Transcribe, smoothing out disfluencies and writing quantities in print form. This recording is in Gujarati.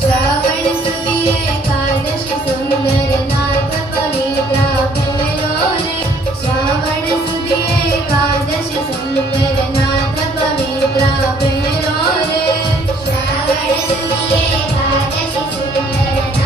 શ્રાવણ સુદી એકાદશી સુંદર નાથ પવિત્ર પહેલો રે શ્રાવણ સુદી એકાદશી સુંદર નાથ પવિત્ર પહેલો રે શ્રાવણ સુદી એકાદશી સુંદર